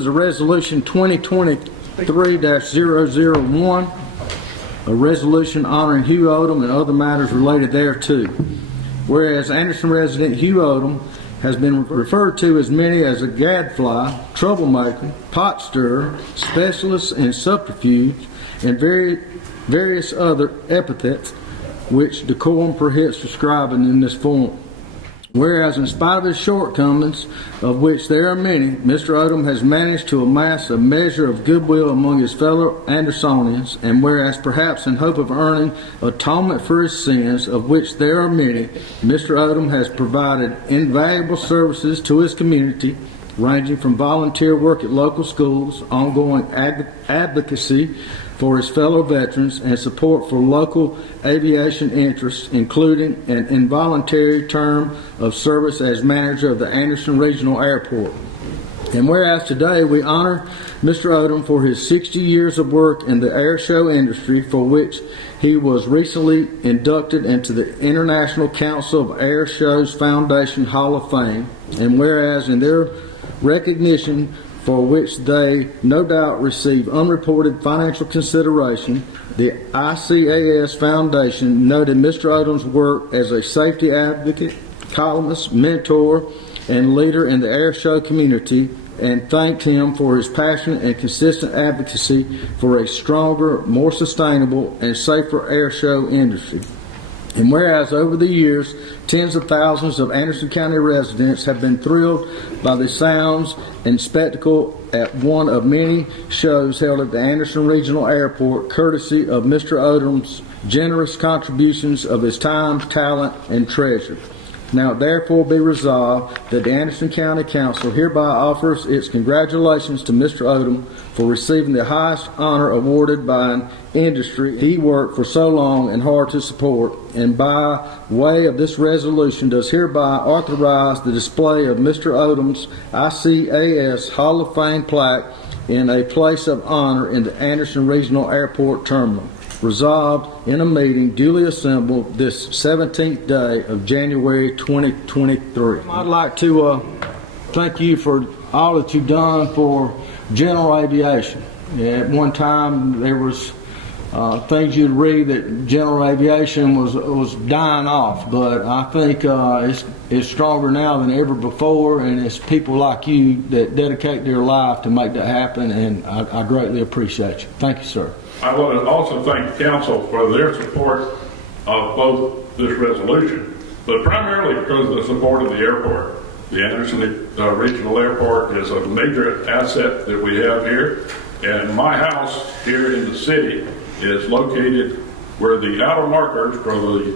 is a resolution 2023-001, a resolution honoring Hugh Oldham and other matters related thereto. Whereas Anderson resident Hugh Oldham has been referred to as many as a gadfly, troublemaker, pot stirrer, specialist in subterfuge, and various other epithets which decorum prohibits prescribing in this form. Whereas in spite of his shortcomings, of which there are many, Mr. Oldham has managed to amass a measure of goodwill among his fellow Andersonians, and whereas perhaps in hope of earning atonement for his sins, of which there are many, Mr. Oldham has provided invaluable services to his community, ranging from volunteer work at local schools, ongoing advocacy for his fellow veterans, and support for local aviation interests, including an involuntary term of service as manager of the Anderson Regional Airport. And whereas today we honor Mr. Oldham for his 60 years of work in the air show industry, for which he was recently inducted into the International Council of Air Shows Foundation Hall of Fame, and whereas in their recognition for which they no doubt receive unreported financial consideration, the ICAS Foundation noted Mr. Oldham's work as a safety advocate, columnist, mentor, and leader in the air show community, and thanked him for his passion and consistent advocacy for a stronger, more sustainable, and safer air show industry. And whereas over the years, tens of thousands of Anderson County residents have been thrilled by the sounds and spectacle at one of many shows held at the Anderson Regional Airport, courtesy of Mr. Oldham's generous contributions of his time, talent, and treasure. Now therefore be resolved that the Anderson County Council hereby offers its congratulations to Mr. Oldham for receiving the highest honor awarded by an industry he worked for so long and hard to support, and by way of this resolution does hereby authorize the display of Mr. Oldham's ICAS Hall of Fame plaque in a place of honor in the Anderson Regional Airport Terminal. Resolved in a meeting duly assembled this 17th day of January 2023. I'd like to thank you for all that you've done for general aviation. At one time there was things you'd read that general aviation was dying off, but I think it's stronger now than ever before, and it's people like you that dedicate their life to make that happen, and I greatly appreciate you. Thank you, sir. I want to also thank the council for their support of both this resolution, but primarily because of the support of the airport. The Anderson Regional Airport is a major asset that we have here, and my house here in the city is located where the outer markers for the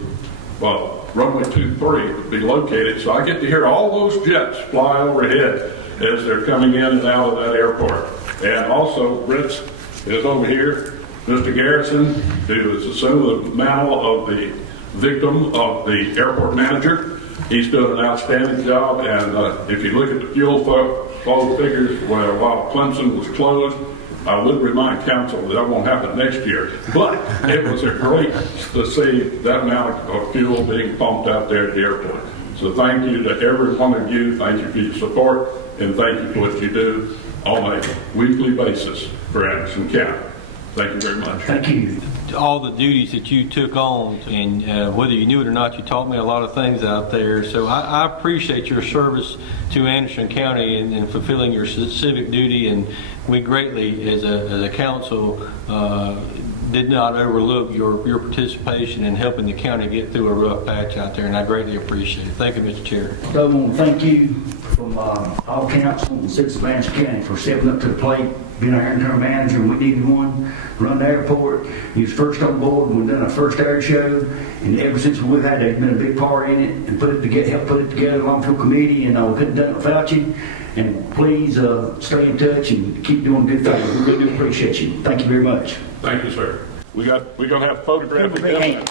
runway 23 would be located, so I get to hear all those jets fly overhead as they're coming in and out of that airport. And also, Ritz is over here. Mr. Garrison, who has assumed the mantle of the victim of the airport manager. He's doing an outstanding job, and if you look at the fuel flow figures while Clemson was closed, I would remind council that won't happen next year. But it was a great to see that amount of fuel being pumped out there at the airport. So thank you to every one of you. Thank you for your support, and thank you for what you do on a weekly basis for Anderson County. Thank you very much. Thank you. All the duties that you took on, and whether you knew it or not, you taught me a lot of things out there. So I appreciate your service to Anderson County and fulfilling your civic duty, and we greatly, as a council, did not overlook your participation in helping the county get through a rough patch out there, and I greatly appreciate it. Thank you, Mr. Chair. So I want to thank you from all council and citizens of Anderson County for stepping up to the plate, being our internal manager, and we needed one, run the airport. He was first on board when we done our first air show, and ever since we've had it, he's been a big part in it, and helped put it together along with the committee, and we couldn't have done it without you. And please stay in touch and keep doing good things. We really do appreciate you. Thank you very much. Thank you, sir. We're going to have photographic evidence.